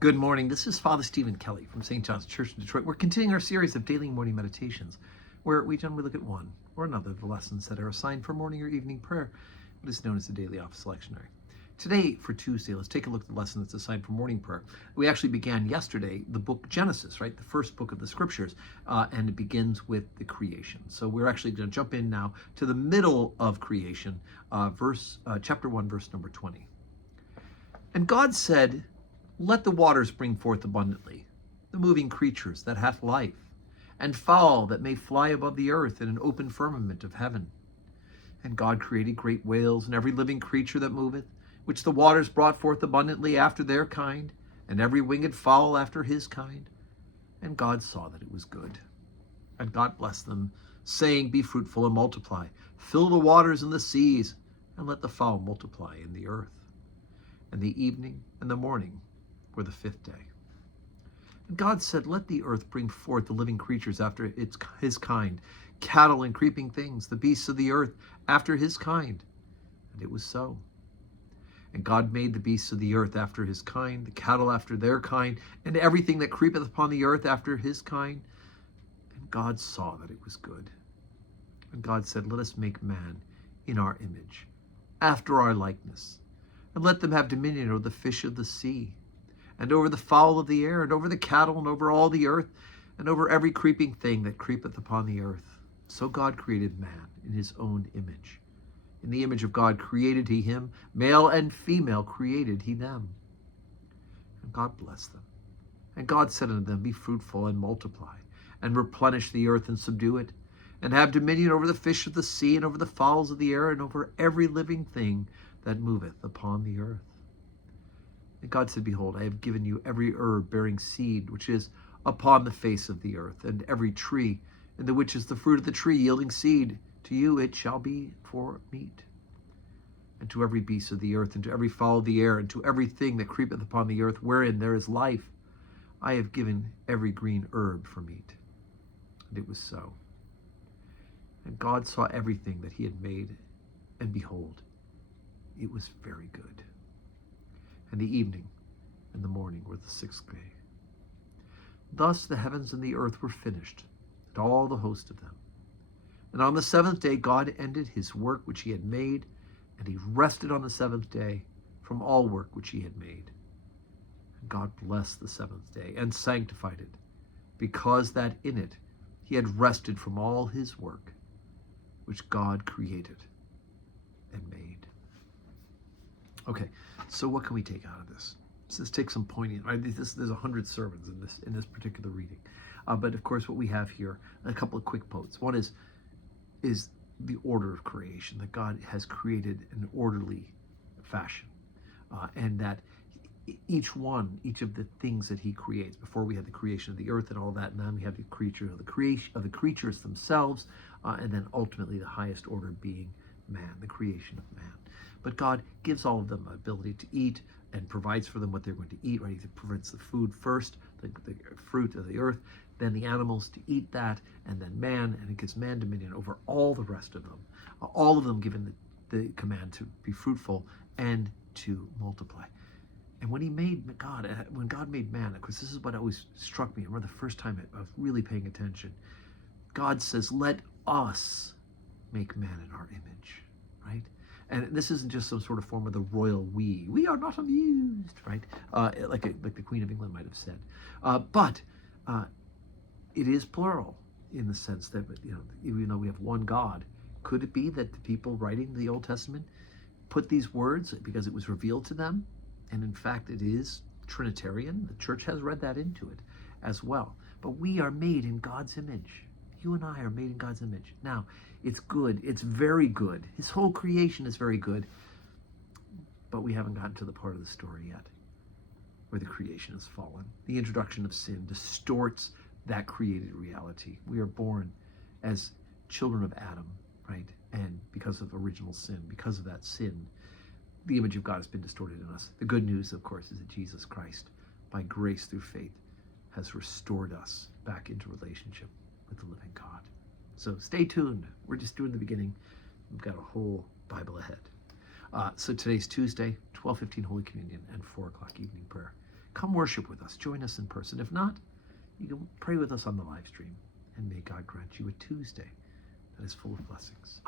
Good morning. This is Father Stephen Kelly from St. John's Church in Detroit. We're continuing our series of daily morning meditations, where we generally look at one or another of the lessons that are assigned for morning or evening prayer, what is known as the daily office lectionary. Today, for Tuesday, let's take a look at the lesson that's assigned for morning prayer. We actually began yesterday the book Genesis, right? The first book of the scriptures, and it begins with the creation. So we're actually going to jump in now to the middle of creation, chapter 1, verse number 20. And God said, "Let the waters bring forth abundantly the moving creatures that hath life, and fowl that may fly above the earth in an open firmament of heaven. And God created great whales and every living creature that moveth, which the waters brought forth abundantly after their kind, and every winged fowl after his kind. And God saw that it was good. And God blessed them, saying, Be fruitful and multiply, fill the waters and the seas, and let the fowl multiply in the earth." And the evening and the morning were the fifth day. And God said, "Let the earth bring forth the living creatures after his kind, cattle and creeping things, the beasts of the earth after his kind." And it was so. And God made the beasts of the earth after his kind, the cattle after their kind, and everything that creepeth upon the earth after his kind. And God saw that it was good. And God said, "Let us make man in our image, after our likeness, and let them have dominion over the fish of the sea, and over the fowl of the air, and over the cattle, and over all the earth, and over every creeping thing that creepeth upon the earth." So God created man in his own image. In the image of God created he him, male and female created he them. And God blessed them. And God said unto them, "Be fruitful and multiply, and replenish the earth and subdue it, and have dominion over the fish of the sea, and over the fowls of the air, and over every living thing that moveth upon the earth." And God said, "Behold, I have given you every herb bearing seed which is upon the face of the earth, and every tree, in the which is the fruit of the tree yielding seed. To you it shall be for meat. And to every beast of the earth, and to every fowl of the air, and to every thing that creepeth upon the earth, wherein there is life, I have given every green herb for meat." And it was so. And God saw everything that he had made, and behold, it was very good. And the evening and the morning were the sixth day. Thus the heavens and the earth were finished, and all the host of them. And on the seventh day God ended his work which he had made, and he rested on the seventh day from all work which he had made. And God blessed the seventh day and sanctified it, because that in it he had rested from all his work which God created and made. Okay, so what can we take out of this? So let's take some poignant. There's 100 sermons in this particular reading, but of course, what we have here, a couple of quick quotes. One is the order of creation, that God has created an orderly fashion, and that each of the things that he creates, before we had the creation of the earth and all that, and then we have the creation of the creatures themselves, and then ultimately the highest order being man, the creation of man. But God gives all of them the ability to eat and provides for them what they're going to eat, right? He provides the food first, the fruit of the earth, then the animals to eat that, and then man, and it gives man dominion over all the rest of them. All of them given the command to be fruitful and to multiply. And when God made man, of course, this is what always struck me. I remember the first time I was really paying attention. God says, "Let us make man in our image," right? And this isn't just some sort of form of the royal we. We are not amused, right? Like the Queen of England might have said. But it is plural in the sense that, even though we have one God, could it be that the people writing the Old Testament put these words because it was revealed to them? And in fact, it is Trinitarian. The church has read that into it as well. But we are made in God's image. You and I are made in God's image. Now, it's good. It's very good. His whole creation is very good. But we haven't gotten to the part of the story yet where the creation has fallen. The introduction of sin distorts that created reality. We are born as children of Adam, right? And because of original sin, because of that sin, the image of God has been distorted in us. The good news, of course, is that Jesus Christ, by grace through faith, has restored us back into relationship with the living God. So stay tuned. We're just doing the beginning. We've got a whole Bible ahead. So today's Tuesday, 12:15 Holy Communion and 4 o'clock evening prayer. come worship with us. Join us in person. If not, you can pray with us on the live stream. And may God grant you a Tuesday that is full of blessings.